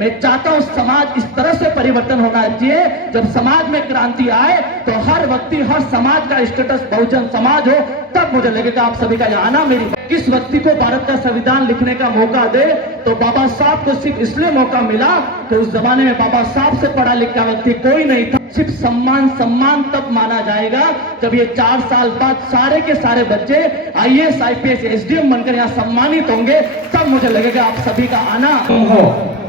मैं चाहता हूं समाज इस तरह से परिवर्तन होना चाहिए, जब समाज में क्रांति आए तो हर व्यक्ति, हर समाज का स्टेटस बहुजन समाज हो, तब मुझे लगेगा आप सभी का यहाँ आना। मेरी किस व्यक्ति को भारत का संविधान लिखने का मौका दे, तो बाबा साहब को सिर्फ इसलिए मौका मिला कि उस जमाने में बाबा साहब से पढ़ा लिखा व्यक्ति कोई नहीं था। सिर्फ सम्मान तब माना जाएगा जब ये 4 साल बाद सारे के सारे बच्चे IAS IPS SDM बनकर यहाँ सम्मानित होंगे, तब मुझे लगेगा आप सभी का आना हो।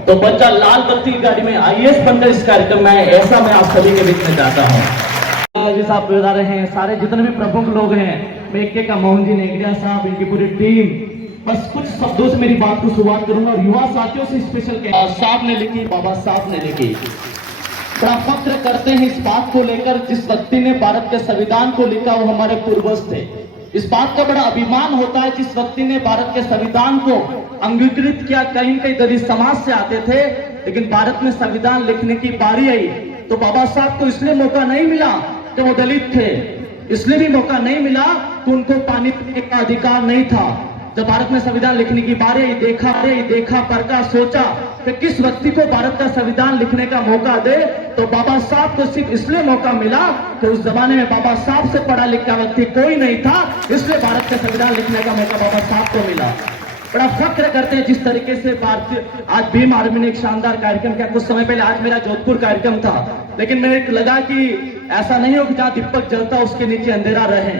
तो बच्चा लाल बत्ती की गाड़ी में IAS बनकर इस कार्यक्रम में, ऐसा मैं आप सभी के बीच में चाहता हूँ। साहब बता रहे हैं, सारे जितने भी प्रमुख लोग हैं, मेके का मोहन जी नेगड़िया साहब, इनकी पूरी टीम, बस कुछ शब्दों से मेरी बात को शुरुआत करूंगा। और युवा साथियों से स्पेशल साहब ने लिखी, बाबा साहब ने लिखी, बड़ा फख्र करते हैं इस बात को लेकर, जिस व्यक्ति ने भारत के संविधान को लिखा वो हमारे पूर्वज थे। इस बात का बड़ा अभिमान होता है जिस व्यक्ति ने भारत के संविधान को अंगीकृत किया। कहीं कहीं दलित समाज से आते थे, लेकिन भारत में संविधान लिखने की बारी आई तो बाबा साहब को इसलिए मौका नहीं मिला कि वो दलित थे, इसलिए भी मौका नहीं मिला कि उनको पानी पीने का अधिकार नहीं था। जब भारत में संविधान लिखने की बारी आई, देखा परखा, सोचा कि किस व्यक्ति को भारत का संविधान लिखने का मौका दे, तो बाबा साहब को सिर्फ इसलिए मौका मिला कि उस जमाने में बाबा साहब से पढ़ा लिखा व्यक्ति कोई नहीं था, इसलिए भारत का संविधान लिखने का मौका बाबा साहब को मिला। बड़ा फख्र करते हैं जिस तरीके से भारतीय, आज भीम आर्मी ने एक शानदार कार्यक्रम किया कुछ समय पहले। आज मेरा जोधपुर कार्यक्रम था, लेकिन मेरे लगा कि ऐसा नहीं हो कि जहां दीपक जलता उसके नीचे अंधेरा रहे।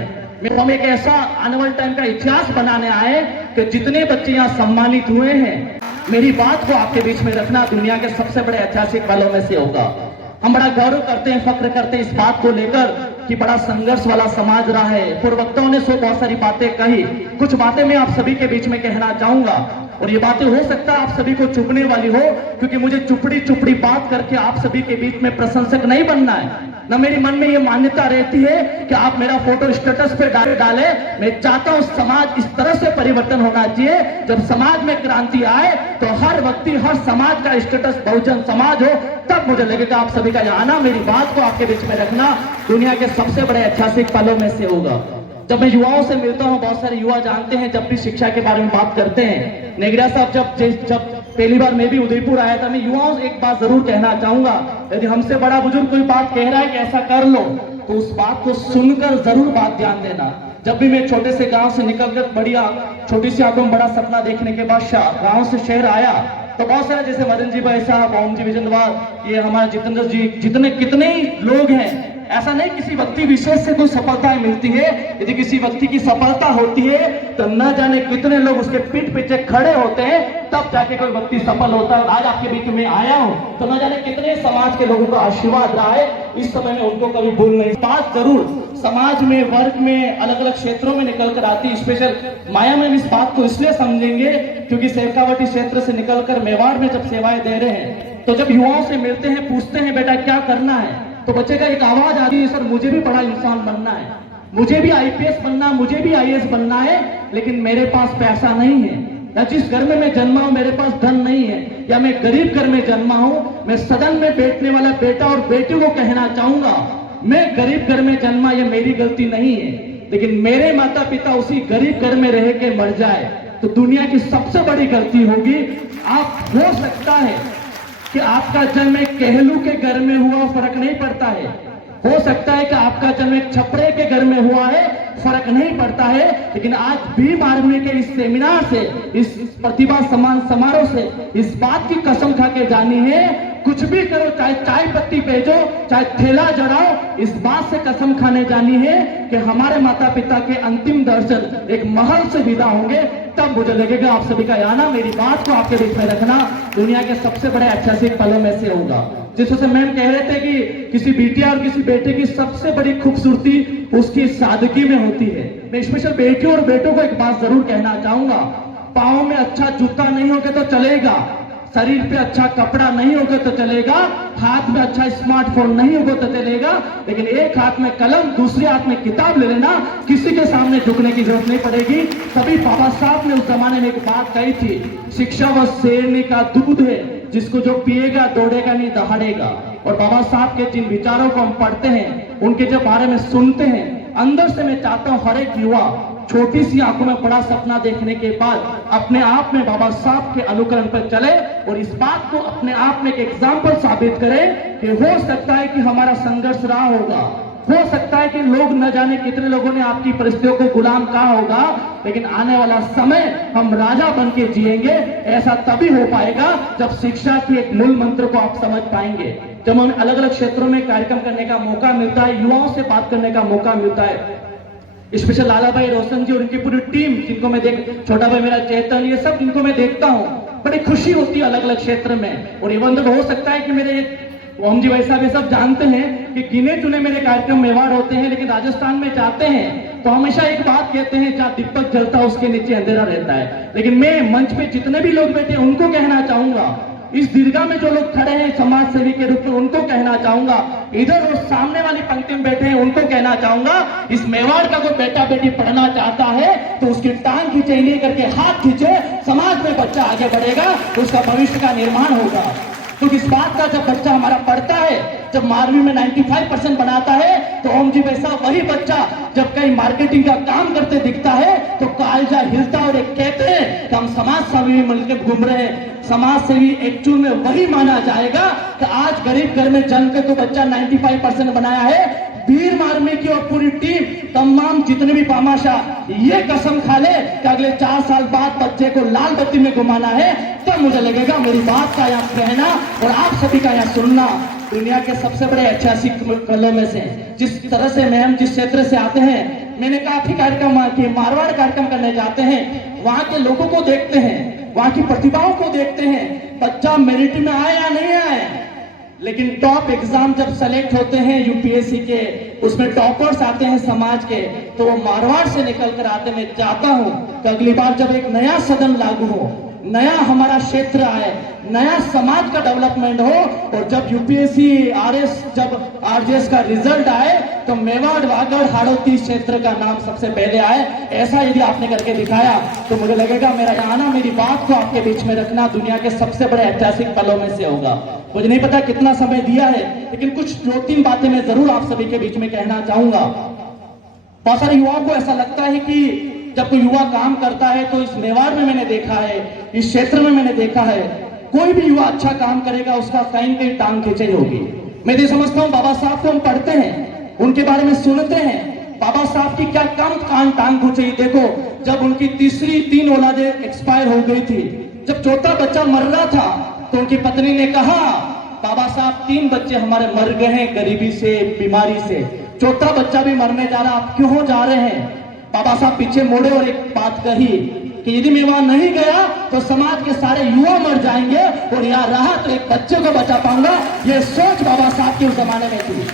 हम एक ऐसा आने वाले टाइम का इतिहास बनाने आए कि जितने बच्चे यहाँ सम्मानित हुए हैं, मेरी बात को आपके बीच में रखना दुनिया के सबसे बड़े ऐतिहासिक पलों में से होगा। हम बड़ा गौरव करते हैं, फख्र करते हैं इस बात को लेकर कि बड़ा संघर्ष वाला समाज रहा है। पूर्ववक्ताओं ने बहुत सारी बातें कही, कुछ बातें मैं आप सभी के बीच में कहना चाहूंगा, और ये बातें हो सकता है आप सभी को चुभने वाली हो, क्योंकि मुझे चुपड़ी बात करके आप सभी के बीच में प्रशंसक नहीं बनना है। न मेरे मन में ये मान्यता रहती है कि आप मेरा फोटो स्टेटस पे डाले। मैं चाहता हूं समाज इस तरह से परिवर्तन होना चाहिए, जब समाज में क्रांति आए तो हर व्यक्ति, हर समाज का स्टेटस बहुजन समाज हो, तब मुझे लगेगा आप सभी का यहाँ आना। मेरी बात को आपके बीच में रखना दुनिया के सबसे बड़े ऐतिहासिक पलों में से होगा। जब मैं युवाओं से मिलता हूं, बहुत सारे युवा जानते हैं, जब भी शिक्षा के बारे में बात करते हैं, नेगड़िया साहब जब पहली बार मैं भी उदयपुर आया था, मैं युवाओं से एक बात जरूर कहना चाहूंगा, यदि हमसे बड़ा बुजुर्ग कोई बात कह रहा है कि ऐसा कर लो, तो उस बात को सुनकर जरूर बात ध्यान देना। जब भी मैं छोटे से गांव से निकलकर बढ़िया छोटी सी आंखों में बड़ा सपना देखने के बाद गांव से शहर आया, तो बहुत सारे जैसे मदन जी भाई साहब, ओम जी विजेंद्रवाल, ये हमारे जितेंद्र जी, जितने कितने ही लोग हैं, ऐसा नहीं किसी व्यक्ति विशेष से कोई सफलताएं मिलती है। यदि किसी व्यक्ति की सफलता होती है तो न जाने कितने लोग उसके पीठ पीछे खड़े होते हैं, तब जाके कोई व्यक्ति सफल होता है। आज आपके बीच में आया हूं तो न जाने कितने समाज के लोगों का आशीर्वाद रहा है, इस समय में उनको कभी भूल नहीं। बात जरूर समाज में, वर्ग में, अलग अलग क्षेत्रों में निकल कर आती है। स्पेशल माया में इस बात को इसलिए समझेंगे क्योंकि शेखावटी क्षेत्र से निकलकर मेवाड़ में जब सेवाएं दे रहे हैं, तो जब युवाओं से मिलते हैं, पूछते हैं बेटा क्या करना है, तो बच्चे का एक आवाज आती है, सर मुझे भी बड़ा इंसान बनना है, मुझे भी IPS बनना है, मुझे भी IAS बनना है, लेकिन मेरे पास पैसा नहीं है, या जिस घर में मैं जन्मा हूं मेरे पास धन नहीं है, या मैं गरीब घर में जन्मा हूं। मैं सदन में बैठने वाला बेटा और बेटी को कहना चाहूंगा, मैं गरीब घर में जन्मा, ये मेरी गलती नहीं है, लेकिन मेरे माता पिता उसी गरीब घर में रह के मर जाए तो दुनिया की सबसे बड़ी गलती होगी। आप हो सकता है कि आपका जन्म एक कहलू के घर में हुआ, फर्क नहीं पड़ता है। हो सकता है कि आपका जन्म एक छपरे के घर में हुआ है, फर्क नहीं पड़ता है। लेकिन आज भीम आर्मी के इस सेमिनार से, इस प्रतिभा सम्मान समारोह से इस बात की कसम खा के जानी है, कुछ भी करो, चाहे चाय पत्ती बेचो, चाहे ठेला जड़ाओ, इस बात से कसम खाने जानी है कि हमारे माता पिता के अंतिम दर्शन एक महल से विदा होंगे, तब मुझे लगेगा आप सभी का आना। मेरी बात को आपके बीच में रखना दुनिया के सबसे बड़े ऐतिहासिक पलों में से होगा। जिस वजह से मैम कह रहे थे कि किसी बिटिया और किसी बेटे की सबसे बड़ी खूबसूरती उसकी सादगी में होती है। मैं स्पेशल बेटियों और बेटों को एक बात जरूर कहना चाहूंगा, पाँव में अच्छा जूता नहीं होगा तो चलेगा, शरीर पे अच्छा कपड़ा नहीं होगा तो चलेगा, हाथ में अच्छा स्मार्टफोन नहीं होगा तो चलेगा, लेकिन एक हाथ में कलम, दूसरे हाथ में किताब ले लेना, किसी के सामने झुकने की जरूरत नहीं पड़ेगी। तभी बाबा साहब ने उस जमाने में एक बात कही थी, शिक्षा व शेरनी का दूध है, जिसको जो पिएगा दौड़ेगा नहीं दहाड़ेगा। और बाबा साहब के जिन विचारों को हम पढ़ते हैं, उनके जो बारे में सुनते हैं, अंदर से मैं चाहता हूं हर एक युवा छोटी सी आंखों में बड़ा सपना देखने के बाद अपने आप में बाबा साहब के अनुकरण पर चले और इस बात को अपने आप में एक एग्जाम्पल साबित करें कि हो सकता है कि हमारा संघर्ष रहा होगा, हो सकता है कि लोग न जाने कितने लोगों ने आपकी परिस्थितियों को गुलाम कहा होगा, लेकिन आने वाला समय हम राजा बन के जिएंगे। ऐसा तभी हो पाएगा जब शिक्षा के एक मूल मंत्र को आप समझ पाएंगे। जब हमें अलग अलग क्षेत्रों में कार्यक्रम करने का मौका मिलता है, युवाओं से बात करने का मौका मिलता है, स्पेशल लाला भाई रोशन जी और उनकी पूरी टीम जिनको मैं छोटा भाई मेरा चेतन, ये सब इनको मैं देखता हूँ, बड़ी खुशी होती है अलग अलग क्षेत्र में। और इवन तो हो सकता है कि मेरे ओम जी भाई साहब ये सब जानते हैं कि गिने चुने मेरे कार्यक्रम मेवाड़ होते हैं, लेकिन राजस्थान में जाते हैं तो हमेशा एक बात कहते हैं, जहाँ दीपक जलता है उसके नीचे अंधेरा रहता है। लेकिन मैं मंच पे जितने भी लोग बैठे उनको कहना चाहूंगा, इस दीर्घा में जो लोग खड़े हैं समाज सेवी के रूप में, उनको कहना चाहूंगा, इधर और सामने वाली पंक्ति में बैठे हैं उनको कहना चाहूंगा, इस मेवाड़ का कोई बेटा बेटी पढ़ना चाहता है तो उसकी टांग खींचे, नहीं करके हाथ खींचे, समाज में बच्चा आगे बढ़ेगा तो उसका भविष्य का निर्माण होगा। तो इस बात का जब बच्चा हमारा पढ़ता है, जब 12वीं में 95% बनाता है, तो ओम जी वैसा वही बच्चा जब कहीं मार्केटिंग का काम करते दिखता है तो कालजा हिलता और एक कहते हैं कि हम समाज सेवी मिलकर घूम रहे हैं। समाज सेवी एक्चुअल में वही माना जाएगा कि आज गरीब घर में जन्म के तो बच्चा 95% बनाया है। वीर मार्मी की और पूरी टीम तमाम जितने भी पामाशाह ये कसम खा ले कि अगले 4 साल बाद बच्चे को लाल बत्ती में घुमाना है, तब मुझे लगेगा मेरी बात का यहाँ कहना और आप सभी का यहाँ सुनना। दुनिया के सबसे बड़े ऐतिहासिक कलों में से जिस तरह से हम जिस क्षेत्र से आते हैं, मैंने काफी कार्यक्रम वहां के मारवाड़ कार्यक्रम करने जाते हैं, वहां के लोगों को देखते हैं, वहां की प्रतिभाओं को देखते हैं, बच्चा मेरिट में आए या नहीं आए, लेकिन टॉप एग्जाम जब सेलेक्ट होते हैं यूपीएससी के, उसमें टॉपर्स आते हैं समाज के, तो वो मारवाड़ से निकल कर आते। मैं चाहता हूं कि अगली बार जब एक नया सदन लागू हो, नया हमारा क्षेत्र आए, नया समाज का डेवलपमेंट हो, और जब यूपीएससी आरएस जब आरजेएस का रिजल्ट आए तो मेवाड़ वागड़ हाड़ौती क्षेत्र का नाम सबसे पहले आए। ऐसा यदि आपने करके दिखाया तो मुझे लगेगा मेरा यहाँ आना, मेरी बात को आपके बीच में रखना दुनिया के सबसे बड़े ऐतिहासिक पलों में से होगा। मुझे नहीं पता कितना समय दिया है, लेकिन कुछ 2-3 बातें मैं जरूर आप सभी के बीच में कहना चाहूंगा। बहुत सारे युवाओं को ऐसा लगता है कि जब कोई युवा काम करता है तो इस मेवाड़ में मैंने देखा है, इस क्षेत्र में मैंने देखा है, कोई भी युवा अच्छा काम करेगा उसका कहीं कहीं टांग खींची होगी। मैं तो समझता हूँ बाबा साहब को हम पढ़ते हैं, उनके बारे में सुनते हैं, बाबा साहब की क्या कम कान टांग खींची। देखो जब उनकी तीसरी 3 औलादें एक्सपायर हो गई थी, जब चौथा बच्चा मर रहा था तो उनकी पत्नी ने कहा बाबा साहब 3 बच्चे हमारे मर गए हैं गरीबी से, बीमारी से, चौथा बच्चा भी मरने जा रहा, आप क्यों जा रहे हैं। बाबा साहब पीछे मोड़े और एक बात कही कि यदि मैं वहां नहीं गया तो समाज के सारे युवा मर जाएंगे और यहाँ रहा तो एक बच्चे को बचा पाऊंगा। ये सोच बाबा साहब के उस जमाने में थी।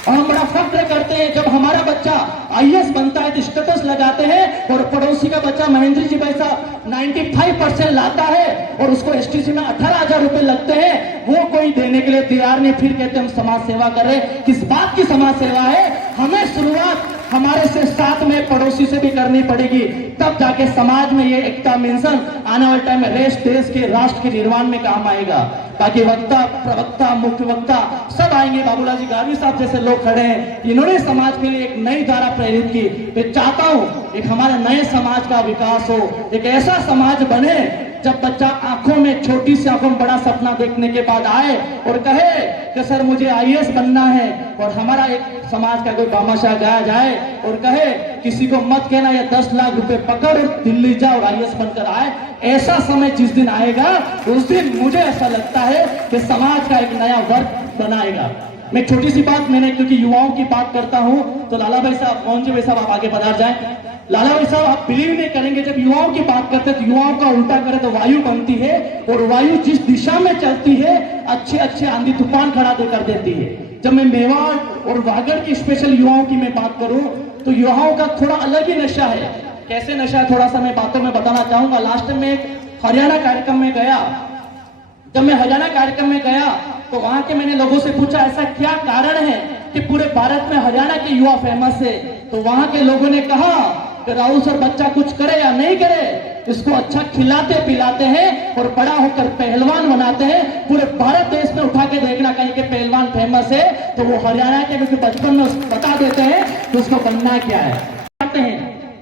और हम बड़ा फख्र करते हैं जब हमारा बच्चा आईएएस बनता है तो स्टेटस लगाते हैं, और पड़ोसी का बच्चा महेंद्र जी भाई साहब 95% लाता है और उसको एसटीसी में 18,000 रुपए लगते हैं, वो कोई देने के लिए तैयार नहीं, फिर कहते हम समाज सेवा कर रहे। किस बात की समाज सेवा है। हमें शुरुआत हमारे से साथ में पड़ोसी से भी करनी पड़ेगी, तब जाके समाज में ये एकता मिशन आने वाले टाइम में देश के राष्ट्र के निर्माण में काम आएगा। ताकि वक्ता, प्रवक्ता, मुख्य वक्ता सब आएंगे, बाबूलाल जी गांधी साहब जैसे लोग खड़े हैं, इन्होंने समाज के लिए एक नई धारा प्रेरित की। मैं चाहता हूं एक हमारे नए समाज का विकास हो, एक ऐसा समाज बने जब बच्चा आंखों में, छोटी सी आंखों में बड़ा सपना देखने के बाद आए और कहे कि सर मुझे आईएएस बनना है, और हमारा एक समाज का कोई भामाशाह गाया जाए और कहे किसी को मत कहना या 10 लाख रुपए पकड़ और दिल्ली जा और आईएएस बनकर आए। ऐसा समय जिस दिन आएगा उस दिन मुझे ऐसा लगता है कि समाज का एक नया वर्ग बनाएगा। मैं छोटी सी बात, मैंने क्योंकि युवाओं की बात करता हूं तो लाला भाई साहब, मोहन जी भाई साहब आप आगे पधार जाए। लाला भाई साहब आप बिलीव नहीं करेंगे, जब युवाओं की बात करते हैं तो युवाओं का उल्टा करे तो वायु बनती है, और वायु जिस दिशा में चलती है अच्छे अच्छे आंधी तूफान खड़ा कर देती है। जब मैं मेवाड़ और वागड़ की स्पेशल युवाओं की मैं बात करूं तो युवाओं का थोड़ा अलग ही नशा है। कैसे नशा है थोड़ा सा मैं बातों में बताना चाहूंगा। लास्ट में एक हरियाणा कार्यक्रम में गया, जब मैं हरियाणा कार्यक्रम में गया तो वहां के मैंने लोगों से पूछा ऐसा क्या कारण है कि पूरे भारत में हरियाणा के युवा फेमस है। तो वहां के लोगों ने कहा कि राहुल सर बच्चा कुछ करे या नहीं करे, इसको अच्छा खिलाते पिलाते हैं और बड़ा होकर पहलवान बनाते हैं। पूरे भारत देश में उठा के देखना कहीं के पहलवान फेमस है तो वो हरियाणा के, क्योंकि बचपन में बता देते हैं कि उसको बनना क्या है।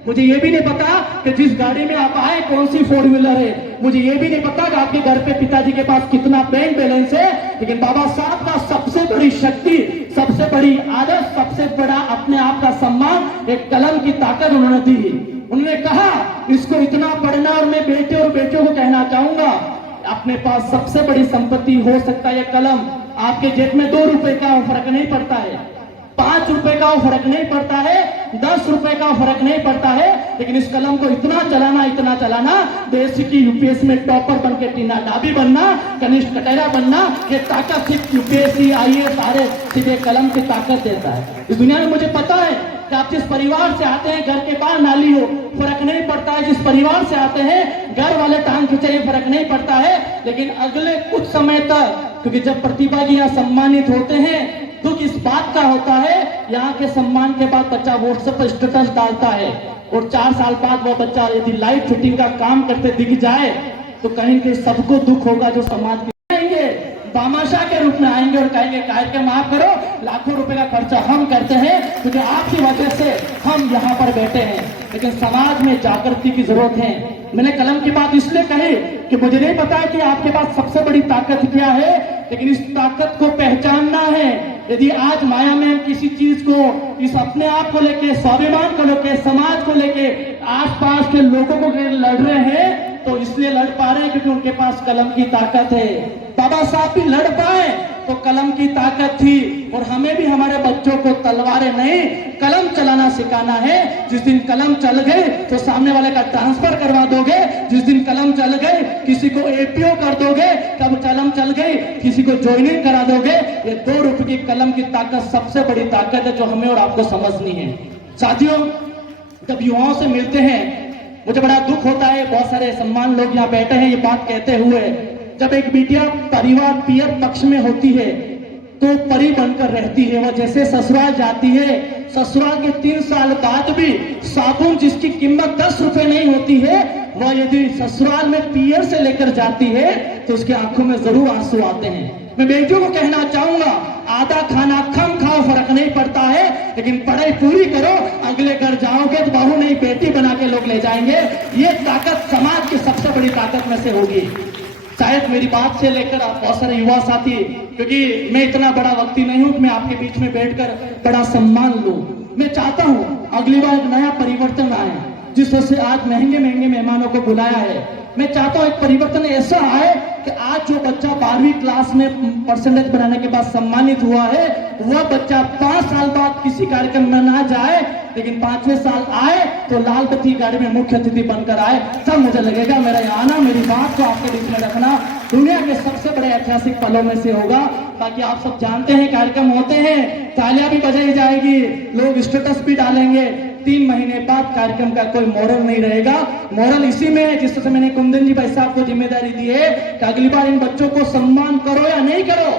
मुझे ये भी नहीं पता कि जिस गाड़ी में आप आए कौन सी 4 व्हीलर है, मुझे ये भी नहीं पता कि आपके घर पे पिताजी के पास कितना बैंक बैलेंस है, लेकिन बाबा साहब का सबसे बड़ी शक्ति, सबसे बड़ी आदत, सबसे बड़ा अपने आप का सम्मान एक कलम की ताकत उन्होंने दी। उन्होंने कहा इसको इतना पढ़ना, और मैं बेटे और बेटियों को कहना चाहूंगा अपने पास सबसे बड़ी संपत्ति हो सकता है कलम। आपके जेब में 2 रुपए का फर्क नहीं पड़ता है, 5 रुपए का फर्क नहीं पड़ता है, 10 रुपए का फर्क नहीं पड़ता है, लेकिन इस कलम को इतना चलाना, देश की यूपीएससी में टॉपर बन के टीना डाबी बनना, कनिष्ठ कटेरा बनना, ये ताकत सिर्फ यूपीएससी आईएएस सारे सीधे कलम की ताकत देता है। इस दुनिया में मुझे पता है कि आप जिस परिवार से आते हैं, घर के बाहर नाली हो फर्क नहीं पड़ता है, जिस परिवार से आते हैं घर वाले टांग खींचे फर्क नहीं पड़ता है, लेकिन अगले कुछ समय तक, क्योंकि जब प्रतिभागी यहाँ सम्मानित होते हैं, दुख इस बात का होता है यहाँ के सम्मान के बाद बच्चा व्हाट्सएप पर स्टेटस डालता है, और 4 साल बाद वो बच्चा यदि लाइट फिटिंग का काम करते दिख जाए तो कहीं के सबको दुख होगा जो समाज के आएंगे, बामाशाह के रूप में आएंगे और कहेंगे कार्यक्रम आप करो, लाखों रुपए का खर्चा हम करते हैं क्योंकि आपकी वजह से हम यहाँ पर बैठे हैं। लेकिन समाज में जागृति की जरूरत है। मैंने कलम की बात इसलिए कही कि मुझे नहीं पता कि आपके पास सबसे बड़ी ताकत क्या है, लेकिन इस ताकत को पहचानना है। यदि आज माया में हम किसी चीज को, इस अपने आप को लेके, स्वाभिमान को लेके, समाज को लेके, आसपास के लोगों को लड़ रहे हैं, तो इसलिए लड़ पा रहे हैं क्योंकि उनके पास कलम की ताकत है। बाबा साहब भी लड़ पाए तो कलम की ताकत थी, और हमें भी हमारे बच्चों को तलवारें नहीं कलम चलाना सिखाना है। जिस दिन कलम चल गई तो सामने वाले का ट्रांसफर करवा दोगे, जिस दिन कलम चल गई किसी को एपीओ कर दोगे, कब कलम चल गई किसी को ज्वाइनिंग करा दोगे। ये 2 रुपए की कलम की ताकत सबसे बड़ी ताकत है जो हमें और आपको समझनी है। साथियों, जब युवाओं से मिलते हैं मुझे बड़ा दुख होता है, बहुत सारे सम्मान लोग यहाँ बैठे हैं ये बात कहते हुए, जब एक बिटिया परिवार पियर पक्ष में होती है तो परी बनकर रहती है। वह जैसे ससुराल जाती है, ससुराल के 3 साल बाद भी साबुन जिसकी कीमत 10 रुपए नहीं होती है, वह यदि ससुराल में पियर से लेकर जाती है तो उसकी आंखों में जरूर आंसू आते हैं। मैं बेटियों को कहना चाहूंगा, आधा खाना कम खाओ फर्क नहीं पड़ता है, लेकिन पढ़ाई पूरी करो, अगले घर जाओगे तो बहू नहीं बेटी बना के लोग ले जाएंगे। ये ताकत समाज की सबसे बड़ी ताकत में से होगी। शायद मेरी बात से लेकर आप बहुत सारे युवा साथी, क्योंकि मैं इतना बड़ा व्यक्ति नहीं हूं कि मैं आपके बीच में बैठकर बड़ा सम्मान लूं। मैं चाहता हूं अगली बार एक नया परिवर्तन आए, जिस वजह से आज महंगे महंगे मेहमानों को बुलाया है। मैं चाहता हूं एक परिवर्तन ऐसा आए कि आज जो बच्चा 12वीं क्लास में परसेंटेज बनाने के बाद सम्मानित हुआ है, वह बच्चा 5 साल बाद किसी कार्यक्रम में ना जाए, लेकिन 5वें साल आए तो लाल बत्ती गाड़ी में मुख्य अतिथि बनकर आए। तब मुझे लगेगा मेरा यहाँ आना, मेरी बात को आपके बीच में रखना दुनिया के सबसे बड़े ऐतिहासिक पलों में से होगा। बाकी आप सब जानते हैं कार्यक्रम होते हैं, तालियां भी बजाई जाएगी, लोग स्टेटस भी डालेंगे, 3 महीने बाद कार्यक्रम का कोई मोरल नहीं रहेगा। मोरल इसी में है जिस तरह मैंने कुंदन जी भाई साहब को जिम्मेदारी दी है कि अगली बार इन बच्चों को सम्मान करो या नहीं करो,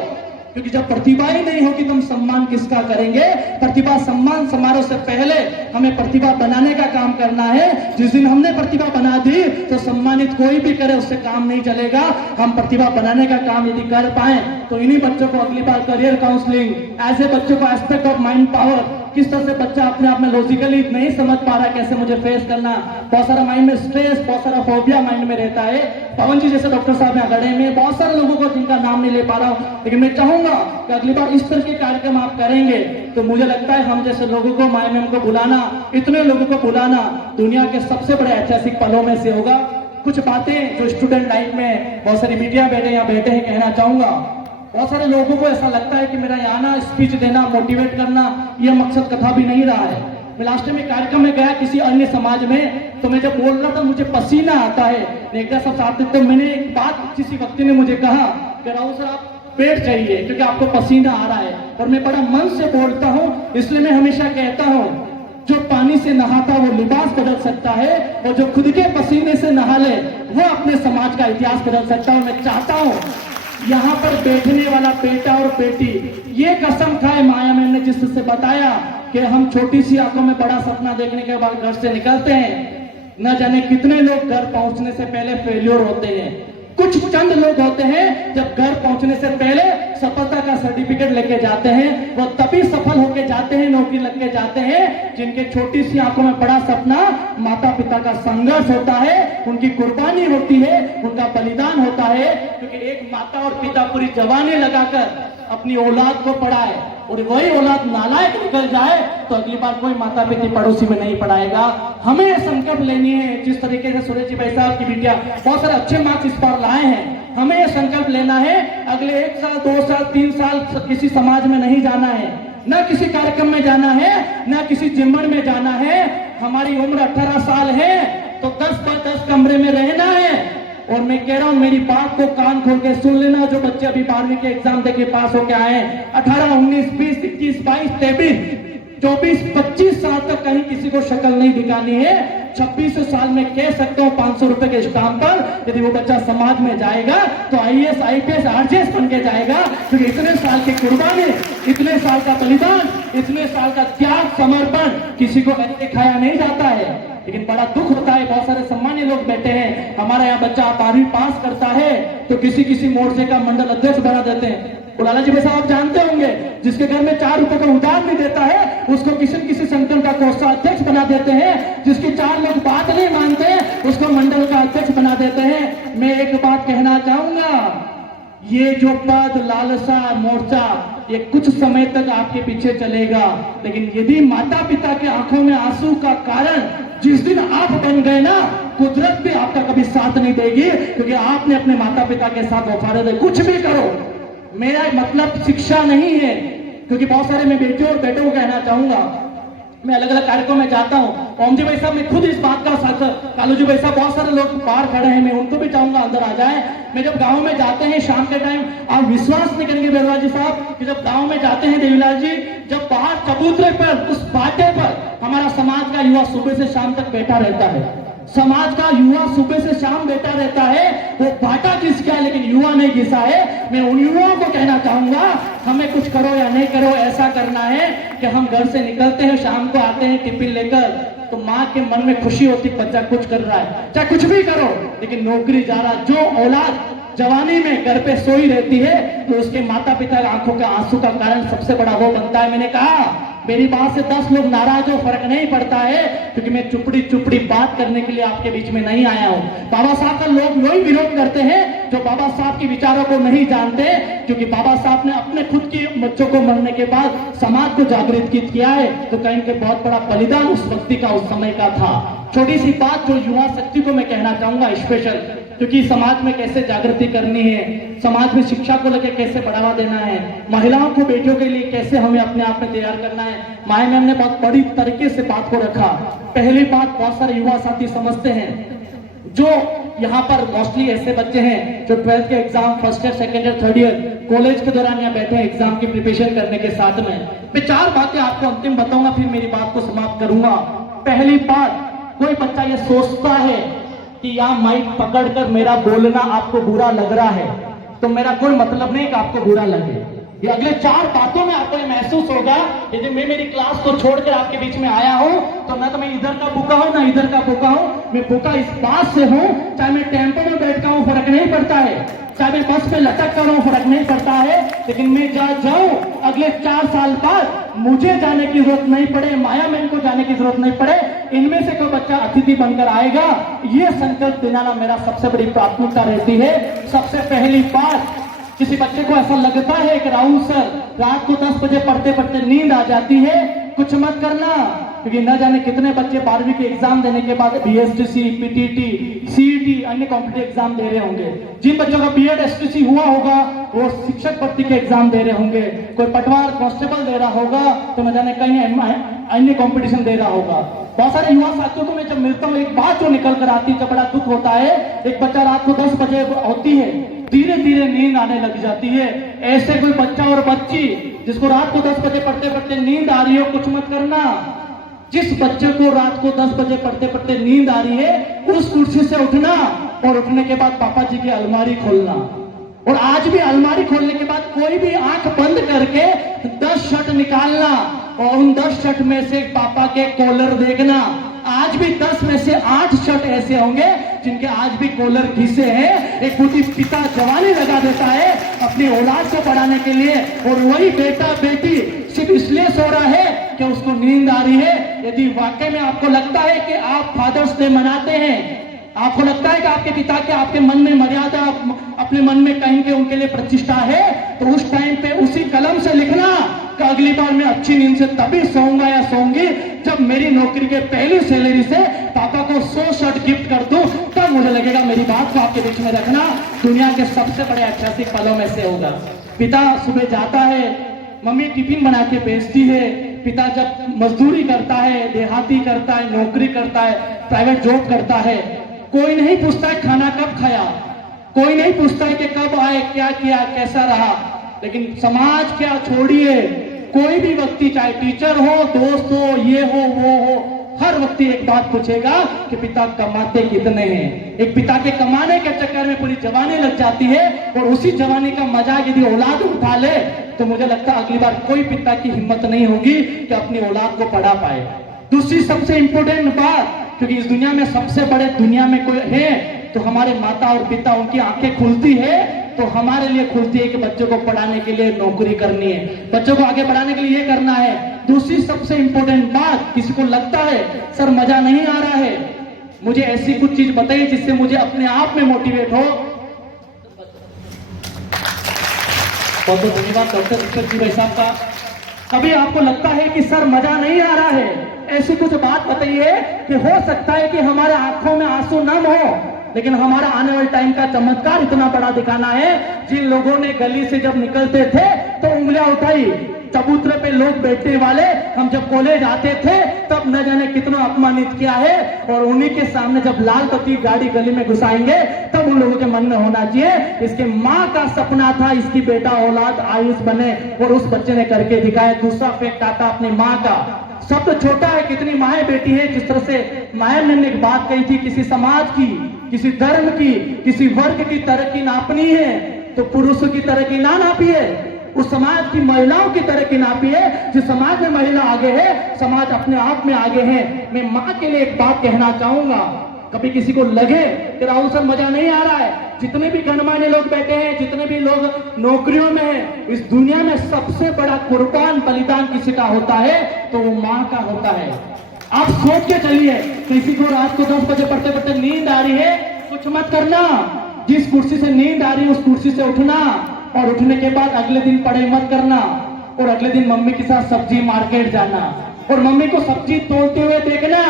क्योंकि जब प्रतिभा ही नहीं होगी तो हम सम्मान किसका करेंगे। प्रतिभा सम्मान समारोह से पहले हमें प्रतिभा बनाने का काम करना है। जिस दिन हमने प्रतिभा बना दी तो सम्मानित कोई भी करे उससे काम नहीं चलेगा। हम प्रतिभा बनाने का काम यदि कर पाए तो इन्हीं बच्चों को अगली बार करियर काउंसलिंग, ऐसे बच्चों को एस्पेक्ट ऑफ माइंड पावर, किस तरह से बच्चा अपने आप में लॉजिकली नहीं समझ पा रहा कैसे मुझे फेस करना, बहुत सारा माइंड में स्ट्रेस, बहुत सारा फोबिया माइंड में रहता है। पवन जी जैसे डॉक्टर साहब यहाँ खड़े में बहुत सारे लोगों को जिनका नाम नहीं ले पा रहा हूँ, लेकिन मैं चाहूंगा कि अगली बार इस तरह के कार्यक्रम आप करेंगे तो मुझे लगता है हम जैसे लोगों को, माया मैम को बुलाना, इतने लोगों को बुलाना दुनिया के सबसे बड़े ऐतिहासिक पलों में से होगा। कुछ बातें जो स्टूडेंट लाइफ में बहुत सारी मीडिया बैठे यहाँ बैठे हैं कहना चाहूंगा। बहुत सारे लोगों को ऐसा लगता है कि मेरा यहाँ आना, स्पीच देना, मोटिवेट करना यह मकसद कथा भी नहीं रहा है। मैं लास्ट में कार्यक्रम में गया किसी अन्य समाज में, तो मैं जब बोल रहा था मुझे पसीना आता है, नेगरा सब साथ तो मैंने एक बात किसी व्यक्ति ने मुझे कहा कि राहुल सर आप पेड़ चाहिए क्योंकि आपको पसीना आ रहा है, और मैं बड़ा मन से बोलता हूँ। इसलिए मैं हमेशा कहता हूँ जो पानी से नहाता वो लिबास बदल सकता है, और जो खुद के पसीने से नहा ले वो अपने समाज का इतिहास बदल सकता है। मैं चाहता हूँ यहाँ पर बैठने वाला बेटा और बेटी ये कसम खाए, माया मैम ने जिस से बताया कि हम छोटी सी आंखों में बड़ा सपना देखने के बाद घर से निकलते हैं, न जाने कितने लोग घर पहुंचने से पहले फेल्योर होते हैं। कुछ चंद लोग होते हैं जब घर पहुंचने से पहले सफलता का सर्टिफिकेट लेके जाते हैं, वो तभी सफल होके जाते हैं, नौकरी लग के जाते हैं जिनके छोटी सी आंखों में बड़ा सपना माता पिता का संघर्ष होता है, उनकी कुर्बानी होती है, उनका बलिदान होता है। क्योंकि एक माता और पिता पूरी जवानी लगाकर अपनी औलाद को पढ़ाए और वही औलाद नालायक निकल जाए तो अगली बार कोई माता पिता पड़ोसी में नहीं पढ़ाएगा। हमें संकल्प लेनी है, जिस तरीके से सूरज जी भाई साहब की बिटिया बहुत सारे अच्छे मार्क्स इस बार लाए हैं, हमें यह संकल्प लेना है अगले 1 साल 2 साल 3 साल किसी समाज में नहीं जाना है, न किसी कार्यक्रम में जाना है, न किसी जिम्मन में जाना है। हमारी उम्र 18 साल है तो 10 बाय 10 कमरे में रहना है। और मैं कह रहा हूं मेरी बात को कान खोल के सुन लेना, जो बच्चे अभी 12वीं के एग्जाम देके पास होके आए, 18 19 20 21 22 23 24 25 साल तक कहीं किसी को शक्ल नहीं दिखानी है। 26 साल में कह सकता हूं 500 रुपए के स्टाम्प पर यदि वो बच्चा समाज में जाएगा तो IAS IPS RJS बन के जाएगा। क्योंकि इतने साल की कुर्बानी, इतने साल का बलिदान, इतने साल का त्याग समर्पण किसी को ऐसे खाया नहीं जाता है। लेकिन बड़ा दुख होता है, बहुत सारे सम्मान्य लोग बैठे हैं, हमारा यहाँ बच्चा 12वीं पास करता है तो किसी मोर्चे का मंडल अध्यक्ष बना देते हैं। लाला जी भाई साहब आप जानते होंगे, जिसके घर में 4 रुपए का उधार नहीं देता है उसको किसी संगठन का कोषाध्यक्ष बना देते हैं, जिसकी 4 लोग बात नहीं मानते उसको मंडल का अध्यक्ष बना देते हैं। मैं एक बात कहना चाहूंगा, ये जो पद, लालसा, मोर्चा, ये कुछ समय तक आपके पीछे चलेगा, लेकिन यदि माता पिता की आंखों में आंसू का कारण जिस दिन आप बन गए ना, कुदरत भी आपका कभी साथ नहीं देगी, क्योंकि आपने अपने माता पिता के साथ वफादार। कुछ भी करो, मेरा मतलब शिक्षा नहीं है, क्योंकि बहुत सारे मैं बेटियों और बेटों को कहना चाहूंगा, मैं अलग अलग कार्यक्रम में जाता हूं। ओम जी भाई साहब, मैं खुद इस बात का साथ, कालू जी भाई साहब, बहुत सारे लोग बाहर खड़े हैं, मैं उनको भी चाहूंगा अंदर आ जाए। मैं जब गांव में जाते हैं शाम के टाइम, आप विश्वास नहीं करेंगे बेरवाल जी साहब कि जब गांव में जाते हैं देवीलाल जी, जब बाहर चबूतरे पर उस बाटे पर हमारा समाज का युवा सुबह से शाम तक बैठा रहता है, समाज का युवा सुबह से शाम बैठा रहता है, वो बाटा घिस गया लेकिन युवा नहीं घिसा है। मैं उन युवाओं को कहना चाहूंगा, हमें कुछ करो या नहीं करो, ऐसा करना है कि हम घर से निकलते हैं, शाम को आते हैं टिफिन लेकर, तो माँ के मन में खुशी होती बच्चा कुछ कर रहा है, चाहे कुछ भी करो, लेकिन नौकरी जा रहा। जो औलाद जवानी में घर पे सोई रहती है तो उसके माता पिता आंखों के आंसू का कारण सबसे बड़ा वो बनता है। मैंने कहा मेरी बात से 10 लोग नाराज हो, फर्क नहीं पड़ता है, क्योंकि मैं चुपड़ी बात करने के लिए आपके बीच में नहीं आया हूं। बाबा साहब का लोग वही विरोध करते हैं जो बाबा साहब के विचारों को नहीं जानते, क्योंकि बाबा साहब ने अपने खुद के बच्चों को मरने के बाद समाज को जागृत किया है, तो कहीं के बहुत बड़ा बलिदान उस व्यक्ति का उस समय का था। छोटी सी बात जो युवा शक्ति को मैं कहना चाहूंगा स्पेशल, क्योंकि समाज में कैसे जागृति करनी है, समाज में शिक्षा को लेकर कैसे बढ़ावा देना है, महिलाओं को, बेटियों के लिए कैसे हमें अपने आप में तैयार करना है। माया मैम ने बहुत बड़ी तरीके से बात को रखा। पहली बात, बहुत सारे युवा साथी समझते हैं, जो यहाँ पर मोस्टली ऐसे बच्चे हैं जो 12th के exam first year, second year, third year college के दौरान यहाँ बैठे हैं एग्जाम की प्रिपरेशन करने के साथ में। मैं 4 बातें आपको अंतिम बताऊंगा, फिर मेरी बात को समाप्त करूंगा। पहली बात, कोई बच्चा ये सोचता है कि यहाँ माइक पकड़कर मेरा बोलना आपको बुरा लग रहा है, तो मेरा कोई मतलब नहीं कि आपको बुरा लगे। ये अगले 4 बातों में आपको ये महसूस होगा, यदि मैं मेरी क्लास को छोड़कर आपके बीच में आया हूं तो ना तो मैं इधर का भूखा हूं ना इधर का भूखा हूं, मैं भूखा इस बात से हूं, चाहे मैं टेम्पो में बैठता हूं फर्क नहीं पड़ता है, चाहे मैं बस में लटक कर हूं फर्क नहीं पड़ता है, लेकिन मैं जाऊं अगले 4 साल बाद मुझे जाने की जरूरत नहीं पड़े, माया मैम को जाने की जरूरत नहीं पड़े, इनमें से कोई बच्चा अतिथि बनकर आएगा, ये संकल्प दिलाना मेरा सबसे बड़ी प्राथमिकता रहती है। सबसे पहली बात, किसी बच्चे को ऐसा लगता है कि राहुल सर रात को 10 बजे पढ़ते पढ़ते नींद आ जाती है, कुछ मत करना, क्योंकि न जाने कितने बच्चे 12वीं के एग्जाम देने के बाद BSTC, PTT, CET अन्य कॉम्पिटिटिव एग्जाम दे रहे होंगे। जिन बच्चों का BEd STC हुआ होगा वो शिक्षक भर्ती के एग्जाम दे रहे होंगे, कोई पटवार कांस्टेबल दे रहा होगा, तो न जाने कहीं अन्य कॉम्पिटिशन दे रहा होगा। बहुत सारे युवा साथियों को मैं जब मिलता हूँ, एक बात जो निकल कर आती है, जब बड़ा दुख होता है, एक बच्चा रात को 10 बजे होती है, धीरे धीरे नींद आने लग जाती है। ऐसे कोई बच्चा और बच्ची जिसको रात को 10 बजे पढ़ते पढ़ते नींद आ रही हो, कुछ मत करना। जिस बच्चे को रात को 10 बजे पढ़ते पढ़ते नींद आ रही है, उस कुर्सी से उठना और उठने के बाद पापा जी की अलमारी खोलना, और आज भी अलमारी खोलने के बाद कोई भी आंख बंद करके 10 शर्ट निकालना और उन 10 शर्ट में से पापा के कॉलर देखना। आज आज भी 10 में से 8 शर्ट ऐसे होंगे जिनके आज भी कॉलर घिसे हैं। एक बुद्धि पिता जवानी लगा देता है अपनी औलाद को पढ़ाने के लिए, और वही बेटा बेटी सिर्फ इसलिए सो रहा है कि उसको नींद आ रही है। यदि वाकई में आपको लगता है कि आप फादर्स डे मनाते हैं, आपको लगता है कि आपके पिता के आपके मन में मर्यादा, अपने मन में कहीं के उनके लिए प्रतिष्ठा है, तो उस टाइम पे उसी कलम से लिखना कि अगली बार मैं अच्छी नींद से तभी सोऊंगा या सोऊंगी जब मेरी नौकरी के पहली सैलरी से पापा को 100 शर्ट गिफ्ट कर दूं, तब मुझे लगेगा। मेरी बात को आपके बीच में रखना दुनिया के सबसे बड़े ऐतिहासिक पलों में से होगा। पिता सुबह जाता है, मम्मी टिफिन बना के भेजती है। पिता जब मजदूरी करता है, देहाती करता है, नौकरी करता है, प्राइवेट जॉब करता है, कोई नहीं पूछता है खाना कब खाया, कोई नहीं पूछता है कि कब आए, क्या किया, कैसा रहा। लेकिन समाज क्या छोड़िए, कोई भी व्यक्ति चाहे टीचर हो, दोस्त हो, ये हो, वो हो, हर व्यक्ति एक बात पूछेगा कि पिता कमाते कितने हैं। एक पिता के कमाने के चक्कर में पूरी जवानी लग जाती है, और उसी जवानी का मजाक यदि औलाद उठा ले तो मुझे लगता है अगली बार कोई पिता की हिम्मत नहीं होगी कि अपनी औलाद को पढ़ा पाए। दूसरी सबसे इंपॉर्टेंट बात, क्योंकि इस दुनिया में सबसे बड़े दुनिया में कोई है तो हमारे माता और पिता, उनकी आंखें खुलती है तो हमारे लिए खुलती है कि बच्चों को पढ़ाने के लिए नौकरी करनी है, बच्चों को आगे बढ़ाने के लिए ये करना है। दूसरी सबसे इंपॉर्टेंट बात, किसी को लगता है सर मजा नहीं आ रहा है, मुझे ऐसी कुछ चीज बताइए जिससे मुझे अपने आप में मोटिवेट हो। बहुत बहुत धन्यवाद डॉक्टर दीपक जी भाई साहब का। कभी आपको लगता है कि सर मजा नहीं आ रहा है, ऐसी कुछ बात बताइए कि हो सकता है कि हमारे आंखों में आंसू नम हो, लेकिन हमारा आने वाले टाइम का चमत्कार इतना बड़ा दिखाना है। जिन लोगों ने गली से जब निकलते थे तो उंगलियां उठाई, चबूतरे पे लोग बैठने वाले, हम जब कॉलेज आते थे तब न जाने कितना अपमानित किया है, और उन्हीं के सामने जब लाल बत्ती गाड़ी गली में घुसाएंगे तब उन लोगों के मन में होना चाहिए इसके माँ का सपना था इसकी बेटा औलाद आयुष बने, और उस बच्चे ने करके दिखाया। दूसरा फैक्ट आता अपनी माँ का, सब तो छोटा है, कितनी माएँ बेटी है। जिस तरह से माया ने एक बात कही थी, किसी समाज की, किसी धर्म की, किसी वर्ग की तरक्की नापनी है तो पुरुषों की तरक्की ना नापिए, उस समाज की महिलाओं की तरक्की नापिए। जिस समाज में महिला आगे है, समाज अपने आप में आगे है। मैं माँ के लिए एक बात कहना चाहूंगा, कभी किसी को लगे कि राहुल सर मजा नहीं आ रहा है, जितने भी गणमान्य लोग बैठे हैं, जितने भी लोग नौकरियों में हैं, इस दुनिया में सबसे बड़ा कुर्बान बलिदान किसी का होता है तो वो माँ का होता है। आप सोच के चलिए, किसी को रात को 10 बजे पढ़ते पढ़ते नींद आ रही है, कुछ मत करना, जिस कुर्सी से नींद आ रही है उस कुर्सी से उठना, और उठने के बाद अगले दिन पढ़ाई मत करना, और अगले दिन मम्मी के साथ सब्जी मार्केट जाना, और मम्मी को सब्जी तोड़ते हुए देखना,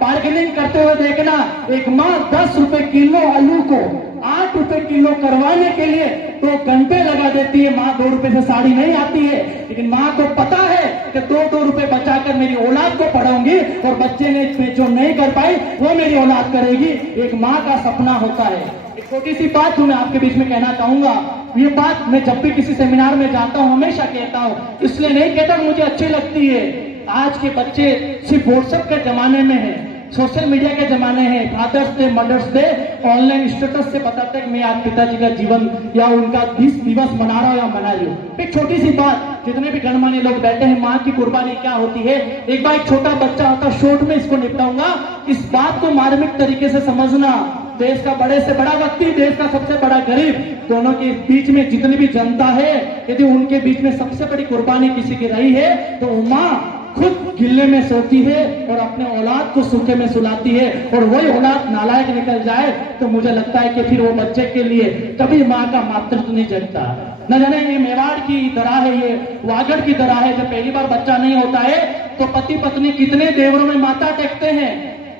बार्गेनिंग करते हुए देखना। एक माँ 10 रुपए किलो आलू को 8 रुपए किलो करवाने के लिए 2 घंटे लगा देती है। माँ 2 रुपए से साड़ी नहीं आती है, लेकिन माँ को पता है कि 2-2 रुपए बचाकर मेरी औलाद को पढ़ाऊंगी, और बच्चे ने जो नहीं कर पाई वो मेरी औलाद करेगी। एक माँ का सपना होता है। एक छोटी सी बात मैं आपके बीच में कहना चाहूंगा, ये बात मैं जब भी किसी सेमिनार में जाता हूँ हमेशा कहता हूँ, इसलिए नहीं कहता मुझे अच्छी लगती है। आज के बच्चे सिर्फ व्हाट्सएप के जमाने में है, सोशल मीडिया के जमाने हैं, father's day, mother's day, online status से बताते हैं कि मैं आज पिताजी का जीवन या उनका 20 दिवस मना रहा हूं या मना रही हूं। एक छोटी सी बात, जितने भी गणमान्य लोग बैठे हैं, माँ की कुर्बानी क्या होती है, एक बार एक छोटा बच्चा होता, शॉर्ट में इसको निपटाऊंगा। इस बात को मार्मिक तरीके से समझना, देश का बड़े से बड़ा व्यक्ति, देश का सबसे बड़ा गरीब, दोनों के बीच में जितनी भी जनता है, यदि उनके बीच में सबसे बड़ी कुर्बानी किसी की रही है तो माँ खुद गिल्ले में सोती है और अपने औलाद को सूखे में सुलाती है, और वही औलाद नालायक निकल जाए तो मुझे लगता है कि फिर वो बच्चे के लिए कभी माँ का मातृत्व नहीं जगता। न जाने ये मेवाड़ की तरह है, ये वागड़ की तरह है, जब पहली बार बच्चा नहीं होता है तो पति पत्नी कितने देवरों में माथा टेकते हैं,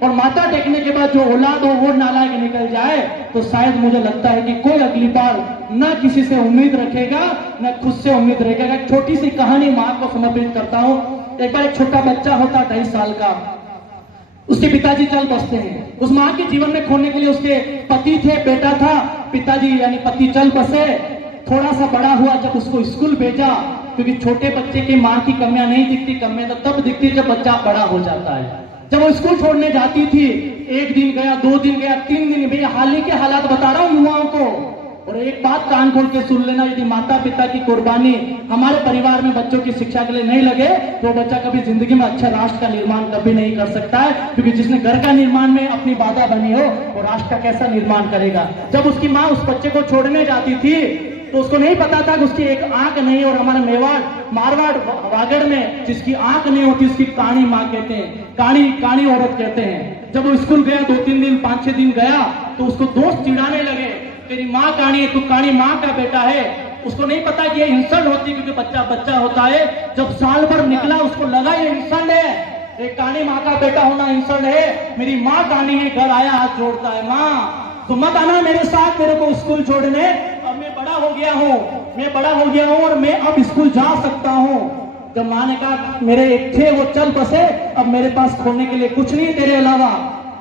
और माथा टेकने के बाद जो औलाद हो वो नालायक निकल जाए तो शायद मुझे लगता है कि कोई अगली बार न किसी से उम्मीद रखेगा न खुद से उम्मीद रखेगा। एक छोटी सी कहानी माँ को समर्पित करता हूँ। एक बार एक छोटा बच्चा होता 2.5 साल का, उसके पिताजी चल बसते हैं। उस माँ के जीवन में खोने के लिए उसके पति थे, बेटा था, पिताजी यानी पति चल बसे। थोड़ा सा बड़ा हुआ, जब उसको स्कूल भेजा, क्योंकि छोटे बच्चे की माँ की कमियां नहीं दिखती, कमियां तो तब दिखती जब बच्चा बड़ा हो जाता है। जब वो स्कूल छोड़ने जाती थी, 1 दिन गया, 2 दिन गया, 3 दिन, भैया हाल ही के हालात बता रहा हूँ युवाओं को, और और एक बात कान खोल के सुन लेना, यदि माता पिता की कुर्बानी हमारे परिवार में बच्चों की शिक्षा के लिए नहीं लगे तो बच्चा कभी जिंदगी में अच्छा राष्ट्र का निर्माण कभी नहीं कर सकता है, क्योंकि जिसने घर का निर्माण में अपनी बाधा बनी हो वो राष्ट्र का कैसा निर्माण करेगा। जब उसकी माँ उस बच्चे को छोड़ने जाती थी तो उसको नहीं पता था कि उसकी एक आंख नहीं, और हमारे मारवाड़ वागड़ में जिसकी आंख नहीं होती उसकी काणी माँ कहते हैं, काणी औरत कहते हैं। जब वो स्कूल गया 2-3 दिन 5-6 दिन गया तो उसको दोस्त चिढ़ाने लगे, तेरी माँ काणी है, तू काणी माँ का बेटा है। उसको नहीं पता कि ये इंसल्ट होती, क्योंकि बच्चा बच्चा होता है। जब साल भर निकला उसको लगा ये इंसल्ट है, एक काणी माँ का बेटा होना इंसल्ट है। मेरी माँ काणी है, घर आया हाथ जोड़ता है, माँ तो मत आना मेरे साथ मेरे को स्कूल छोड़ने, अब मैं बड़ा हो गया हूँ और मैं अब स्कूल जा सकता हूँ। जब माँ ने कहा मेरे एक थे वो चल बसे, अब मेरे पास खोलने के लिए कुछ नहीं तेरे अलावा,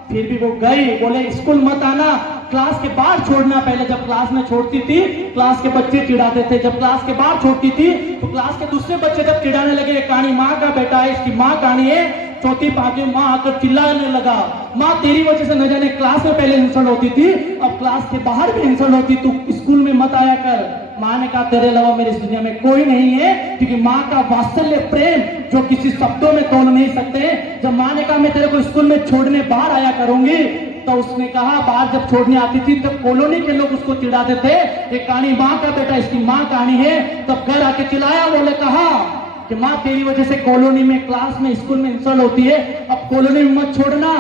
फिर भी वो गई। बोले स्कूल मत आना, क्लास के बाहर छोड़ना। पहले जब क्लास में छोड़ती थी क्लास के बच्चे चिढ़ाते थे, जब क्लास के बाहर छोड़ती थी तो क्लास के दूसरे बच्चे जब चिढ़ाने लगे, काणी माँ का बेटा है, इसकी माँ काणी है, चौथी पांचवी माँ आकर चिल्लाने लगा, माँ तेरी वजह से न जाने क्लास में पहले इंसल्ट होती थी अब क्लास के बाहर भी इंसल्ट होती, तू स्कूल में मत आया कर। माँ ने कहा तेरे अलावा मेरी इस दुनिया में कोई नहीं है, क्योंकि माँ का वात्सल्य प्रेम जो किसी शब्दों में तोल नहीं सकते। जब माँ ने कहा मैं तेरे को स्कूल में छोड़ने बाहर आया करूंगी, तो उसने कहा बाहर जब छोड़ने आती थी तो कॉलोनी के लोग उसको चिढ़ाते थे, ये काणी माँ का बेटा, इसकी माँ काणी है। तब घर आके चिल्लाया, बोले कहा कि माँ तेरी वजह से कॉलोनी में क्लास में स्कूल में इंसल्ट होती है, अब कॉलोनी में मत छोड़ना।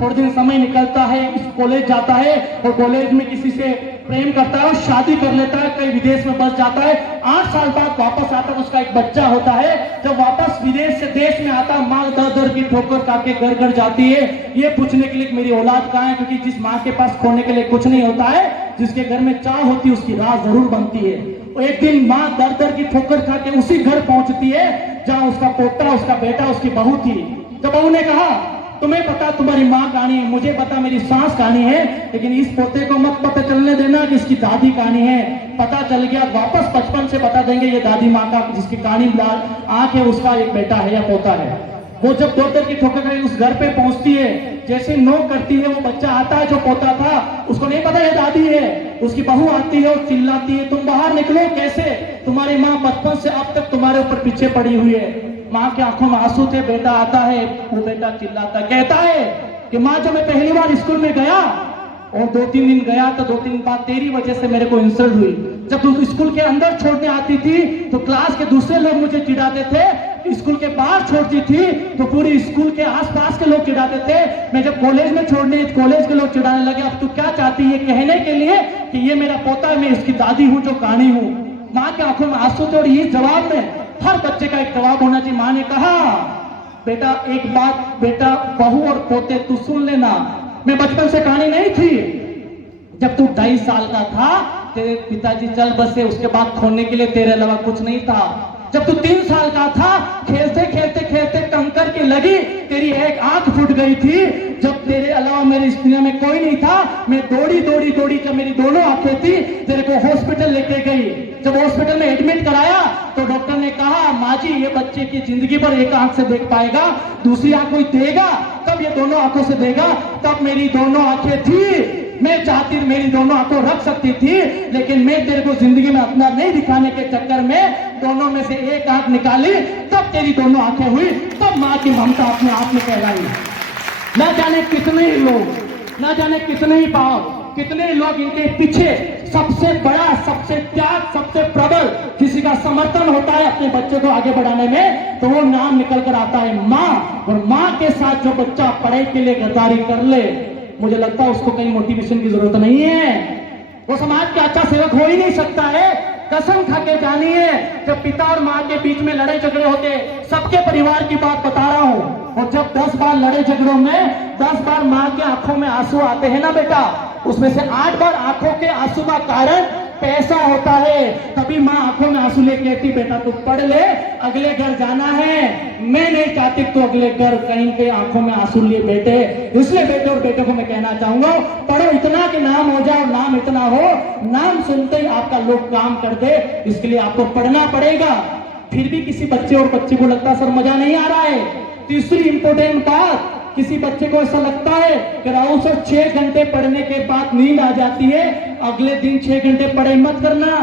थोड़े दिन समय निकलता है, इस कॉलेज जाता है और कॉलेज में किसी से प्रेम करता है और शादी कर लेता है, कहीं विदेश में बस जाता है। 8 साल बाद वापस आता है, उसका एक बच्चा होता है। जब वापस विदेश से देश में आता, माँ दर की ठोकर खा के घर घर जाती है ये पूछने के लिए मेरी औलाद कहाँ है, क्योंकि जिस माँ के पास खोने के लिए कुछ नहीं होता है, जिसके घर में चाह होती है उसकी राह जरूर बनती है। एक दिन माँ दर की ठोकर खा के उसी घर पहुंचती है जहां उसका पोता, उसका बेटा, उसकी बहू थी। जब बहू ने कहा तुम्हें पता तुम्हारी माँ कहानी है, मुझे पता मेरी सास कहानी है, लेकिन इस पोते को मत पता चलने देना कि इसकी दादी कहानी है। पता चल गया वापस बचपन से बता देंगे ये दादी माँ का, जिसकी कहानी आंख है उसका एक बेटा है या पोता है। वो जब दर की ठोकर खाई उस घर पे पहुंचती है, जैसे नोक करती है वो बच्चा आता है जो पोता था, उसको नहीं पता ये दादी है। उसकी बहू आती है और चिल्लाती है तुम बाहर निकलो, कैसे, तुम्हारी माँ बचपन से अब तक तुम्हारे ऊपर पीछे पड़ी हुई है। माँ के आंखों में आंसू थे, बेटा आता है, वो बेटा चिल्लाता कहता है कि माँ जब मैं पहली बार स्कूल में गया और 2-3 दिन गया तो 2-3 दिन बाद तेरी वजह से मेरे को इंसल्ट हुई। जब तू स्कूल के अंदर छोड़ने आती थी तो क्लास के दूसरे लोग मुझे चिढ़ाते थे, स्कूल के बाहर छोड़ती थी तो पूरी स्कूल के आसपास के लोग चिढ़ाते थे। मैं जब कॉलेज में छोड़ने कॉलेज के लोग चिढ़ाने लगे, अब तू क्या चाहती है कहने के लिए कि ये मेरा पोता है, मैं इसकी दादी हूँ जो कहानी हूँ। माँ के आंखों में आंसू थे और इस जवाब में हर बच्चे का एक जवाब होना चाहिए। माँ ने कहा बेटा एक बात, बेटा बहू और पोते तू सुन लेना, मैं बचपन से कहानी नहीं थी। जब तू 2.5 साल का था तेरे पिताजी चल बसे, उसके बाद खोने के लिए तेरे अलावा कुछ नहीं था। जब तू 3 साल का था खेलते खेलते खेलते कंकर की लगी तेरी एक आंख फूट गई थी। जब तेरे अलावा मेरी इस दुनिया में कोई नहीं था, मैं दौड़ी दौड़ी दौड़ी जब मेरी दोनों आंखें थी तेरे को हॉस्पिटल लेके गई। जब हॉस्पिटल में एडमिट कराया तो डॉक्टर ने कहा माँ जी ये बच्चे की जिंदगी भर एक आंख से देख पाएगा, दूसरी आंख कोई देगा तब ये दोनों आंखों से देगा। तब मेरी दोनों आंखें थी, मैं चाहती मेरी दोनों आंखों रख सकती थी, लेकिन मैं तेरे को जिंदगी में अपना नहीं दिखाने के चक्कर में दोनों में से एक आंख निकाली, तब तेरी दोनों आंखें हुई, तब माँ की ममता अपने आप में कहलाई। न जाने कितने ही लोग, न जाने कितने ही पाव, कितने लोग इनके पीछे सबसे बड़ा, सबसे त्याग, सबसे प्रबल किसी का समर्थन होता है अपने बच्चे को आगे बढ़ाने में, तो वो नाम निकल कर आता है माँ। और माँ के साथ जो बच्चा पढ़ाई के लिए गद्दारी कर ले, मुझे लगता है उसको कहीं मोटिवेशन की जरूरत नहीं है, वो समाज का अच्छा सेवक हो ही नहीं सकता है। कसम खा के जानिए, जब पिता और माँ के बीच में लड़ाई झगड़े होते, सबके परिवार की बात बता रहा हूं, और जब 10 बार लड़े झगड़ों में 10 बार माँ के आंखों में आंसू आते हैं ना बेटा, उसमें से 8 बार आंखों के आंसू का कारण पैसा होता है। तभी माँ आंखों में आंसू ले कहती बेटा तू पढ़ ले, अगले घर जाना है। मैं नहीं चाहती तो अगले घर कहीं पे आंखों में आंसू लिए बेटे। इसलिए बेटे और बेटे को मैं कहना चाहूंगा, पढ़ो इतना कि नाम हो जाए, नाम इतना हो, नाम सुनते ही आपका लोग काम कर दे, इसके लिए आपको पढ़ना पड़ेगा। फिर भी किसी बच्चे और बच्ची को लगता सर मजा नहीं आ रहा है। तीसरी इंपोर्टेंट बात, किसी बच्चे को ऐसा लगता है कि राहुल सर 6 घंटे पढ़ने के बाद नींद आ जाती है, अगले दिन 6 घंटे पढ़ाई मत करना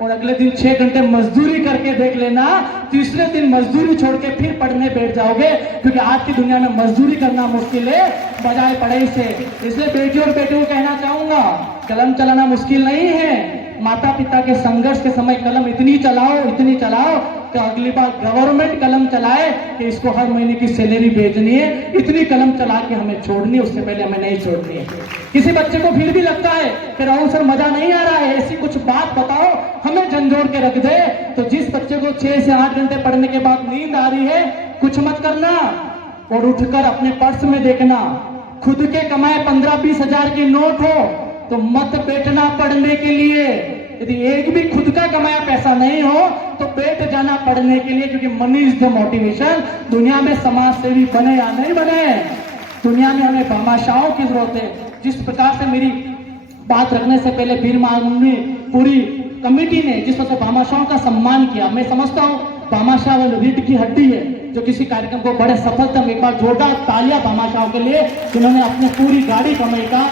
और अगले दिन 6 घंटे मजदूरी करके देख लेना, तीसरे दिन मजदूरी छोड़ के फिर पढ़ने बैठ जाओगे, क्योंकि आज की दुनिया में मजदूरी करना मुश्किल है बजाय पढ़ाई से। इसलिए बेटियों और बेटियों को कहना चाहूंगा, कलम चलाना मुश्किल नहीं है, माता पिता के संघर्ष के समय कलम इतनी चलाओ कि अगली बार गवर्नमेंट कलम चलाए कि इसको हर महीने की सैलरी भेजनी है, इतनी कलम चला के हमें छोड़नी है, उससे पहले हमें नहीं छोड़नी है। किसी बच्चे को फिर भी लगता है कि राहुल सर मजा नहीं आ रहा है, ऐसी कुछ बात बताओ हमें झंझोड़ के रख दे, तो जिस बच्चे को 6 से 8 घंटे पढ़ने के बाद नींद आ रही है, कुछ मत करना और उठकर अपने पर्स में देखना, खुद के कमाए 15-20 हजार के नोट हो तो मत बैठना पढ़ने के लिए। यदि एक भी खुद का कमाया पैसा नहीं हो तो बैठ जाना पढ़ने के लिए, क्योंकि मनी इज द मोटिवेशन। दुनिया में समाज सेवी बने या नहीं बने, दुनिया में हमें भामाशाहों की जरूरत है। जिस प्रकार से मेरी बात रखने से पहले भीम आर्मी पूरी कमेटी ने जिस तरह से भामाशाहों का सम्मान किया, मैं समझता हूँ भामाशाह वाली रीढ़ की हड्डी है जो किसी कार्यक्रम को बड़े सफलतम, एक बार जोरदार तालियां भामाशाहों के लिए जिन्होंने अपने पूरी गाड़ी कमाई का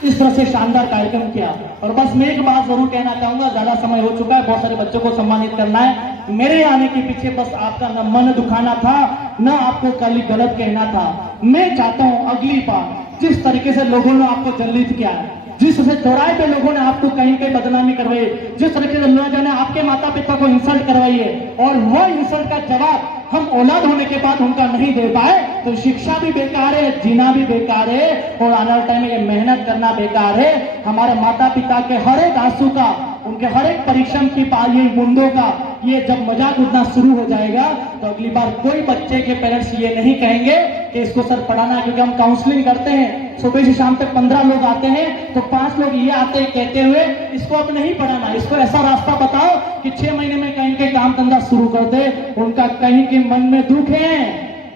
इस तरह से शानदार कार्यक्रम किया। और बस मैं एक बात जरूर कहना चाहूंगा, ज्यादा समय हो चुका है, बहुत सारे बच्चों को सम्मानित करना है। मेरे आने के पीछे बस आपका न मन दुखाना था, न आपको कल गलत कहना था। मैं चाहता हूं अगली बार जिस तरीके से लोगों ने आपको जल्लित किया है, जिस तरह से चौराहे पे लोगों ने आपको कहीं पे बदनामी करवाई, जिस तरीके से लोगों ने आपके माता पिता को इंसल्ट करवाई है, और वो इंसल्ट का जवाब हम औलाद होने के बाद उनका नहीं दे पाए, तो शिक्षा भी बेकार है, जीना भी बेकार है, और आने वाले टाइम में ये मेहनत करना बेकार है। हमारे माता पिता के हर एक आंसू का, उनके हर एक परिश्रम की ये बूंदों का ये जब मजाक उड़ना शुरू हो जाएगा, तो अगली बार कोई बच्चे के पेरेंट्स ये नहीं कहेंगे कि इसको सर पढ़ाना, क्योंकि हम काउंसलिंग करते हैं, सुबह से शाम तक 15 लोग आते हैं, तो 5 लोग ये आते हैं कहते हुए इसको अब नहीं पढ़ाना, इसको ऐसा रास्ता बताओ कि 6 महीने में कहीं कहीं काम धंधा शुरू कर दे। उनका कहीं के मन में दुख है,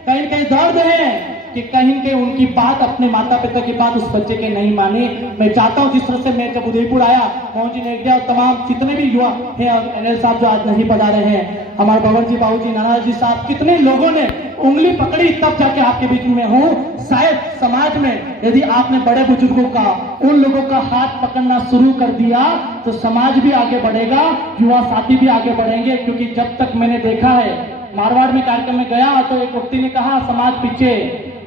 कहीं कहीं दर्द है कि कहीं के उनकी बात, अपने माता पिता की बात उस बच्चे के नहीं मानी। मैं चाहता हूं जिस तरह से मैं जब उदयपुर आया, मोहन जी नेगड़िया और तमाम जितने भी युवा हैं, एनएल साहब जो आज नहीं पधारे हैं, हमारे भवन जी, बाबू जी, नाना जी साहब, कितने लोगों ने उंगली पकड़ी तब जाके आपके बीच में हूं। शायद समाज में यदि आपने बड़े बुजुर्गों का, उन लोगों का हाथ पकड़ना शुरू कर दिया तो समाज भी आगे बढ़ेगा, युवा साथी भी आगे बढ़ेंगे। क्योंकि जब तक मैंने देखा है, मारवाड़ में कार्यक्रम में गया तो एक व्यक्ति ने कहा समाज पीछे,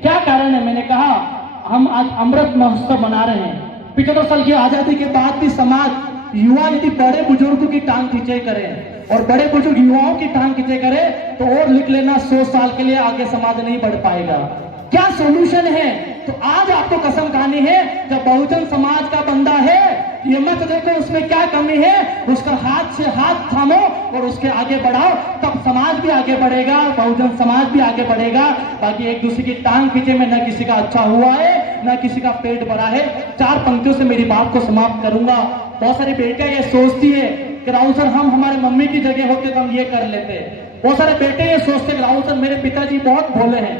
क्या कारण है? मैंने कहा हम आज अमृत महोत्सव मना रहे हैं, 75 साल की आजादी के बाद भी समाज, युवा यदि बड़े बुजुर्गों की टांग खींचे करें और बड़े बुजुर्ग युवाओं की टांग खींचे करें तो और लिख लेना 100 साल के लिए आगे समाज नहीं बढ़ पाएगा। क्या सोल्यूशन है? तो आज आपको कसम खानी है, जब बहुजन समाज का बंदा है, ये मत देखो उसमें क्या कमी है, उसका हाथ से हाथ थामो और उसके आगे बढ़ाओ, तब समाज भी आगे बढ़ेगा, बहुजन समाज भी आगे बढ़ेगा। बाकी एक दूसरे की टांग खींचे में न किसी का अच्छा हुआ है, न किसी का पेट भरा है। 4 पंक्तियों से मेरी बात को समाप्त करूंगा। बहुत सारी बेटियां ये सोचती है कि राहुल सर हम हमारे मम्मी की जगह होते तो हम ये कर लेते। बहुत सारे बेटे ये सोचते हैं राहुल सर मेरे पिताजी बहुत भोले हैं,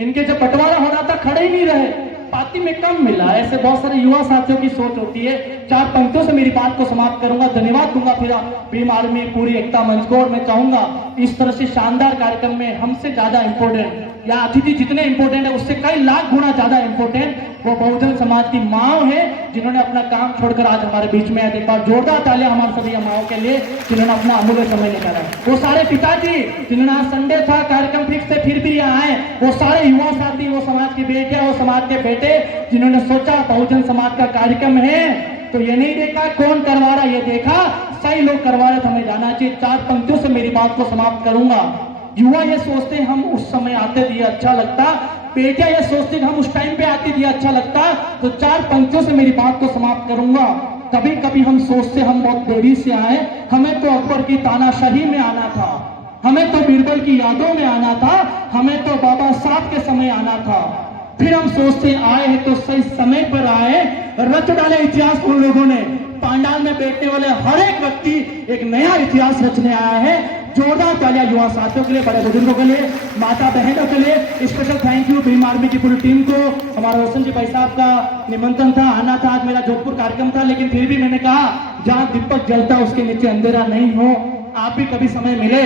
इनके जब बंटवारा होना था खड़े ही नहीं रहे, पार्टी में कम मिला। ऐसे बहुत सारे युवा साथियों की सोच होती है। 4 पंक्तियों से मेरी बात को समाप्त करूंगा। धन्यवाद दूंगा फिर भीम आर्मी पूरी एकता मंच को। और मैं चाहूंगा इस तरह से शानदार कार्यक्रम में हमसे ज्यादा इंपोर्टेंट या अतिथि जितने इंपोर्टेंट है उससे कई लाख गुना ज्यादा इंपोर्टेंट वो बहुजन समाज की माँ है, जिन्होंने अपना काम छोड़कर आज हमारे बीच में आए। एक बार जोरदार तालियां हमारे सभी माओं के लिए जिन्होंने अपना अमूल्य समय निकाला। वो सारे पिताजी जिन्होंने आज संडे था, कार्यक्रम फिक्स थे, फिर भी यहाँ आए। वो सारे युवा साथी, वो समाज की बेटियां, वो समाज के बेटे जिन्होंने सोचा बहुजन समाज का कार्यक्रम है तो ये नहीं देखा कौन करवा रहा, ये देखा सही लोग करवा रहे, हमें जाना चाहिए। 4 पंक्तियों से मेरी बात को समाप्त करूंगा। युवा ये सोचते हैं हम उस समय आते थे अच्छा लगता, बेटियां ये सोचते हैं हम उस टाइम पे आती थी अच्छा लगता। तो 4 पंक्तियों से मेरी बात को समाप्त करूंगा। कभी कभी हम सोचते हम बहुत देरी से आए, हमें तो अकबर की तानाशाही में आना था, हमें तो बीरबल की यादों में आना था, हमें तो बाबा साहब के समय आना था। फिर हम सोचते आए हैं तो सही समय पर आए, रच डाले इतिहास उन लोगों ने। पांडाल में बैठने वाले हर एक व्यक्ति एक नया इतिहास रचने आया है। जोरदार तालियां युवा साथियों के लिए, बड़े बुजुर्गों के लिए, माता बहनों के लिए। Special thank you Bhim army की पूरी टीम को। हमारा रोशन जी भाई साहब का निमंत्रण था, आना था, आज मेरा जोधपुर कार्यक्रम था, लेकिन फिर भी मैंने कहा जहां दीपक जलता उसके नीचे अंधेरा नहीं हो। आप भी कभी समय मिले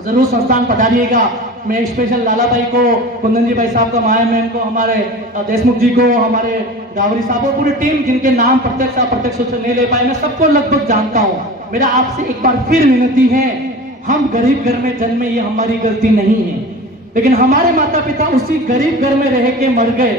जरूर संस्थान पधारिएगा। मैं स्पेशल लाला भाई को, कुंदन जी भाई साहब का, माया मैम को, हमारे देशमुख जी को, हमारे गावरी साहब और पूरी टीम जिनके नाम प्रत्यक्ष अप्रत्यक्ष रूप से नहीं ले पाए, मैं सबको लगभग जानता हूँ। मेरा आपसे एक बार फिर विनती है, हम गरीब घर में जन्मे ये हमारी गलती नहीं है, लेकिन हमारे माता पिता उसी गरीब घर में रह के मर गए,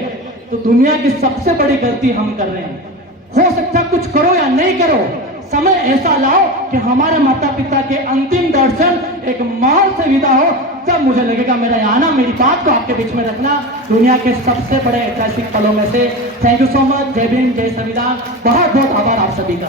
तो दुनिया की सबसे बड़ी गलती हम कर रहे हैं। हो सकता है कुछ करो या नहीं करो, समय ऐसा लाओ कि हमारे माता पिता के अंतिम दर्शन एक महल से विदा हो, तब मुझे लगेगा मेरा यहाँ आना, मेरी बात को आपके बीच में रखना दुनिया के सबसे बड़े ऐतिहासिक पलों में से। Thank you so much. जय भीम, जय संविधान। बहुत बहुत आभार आप सभी का।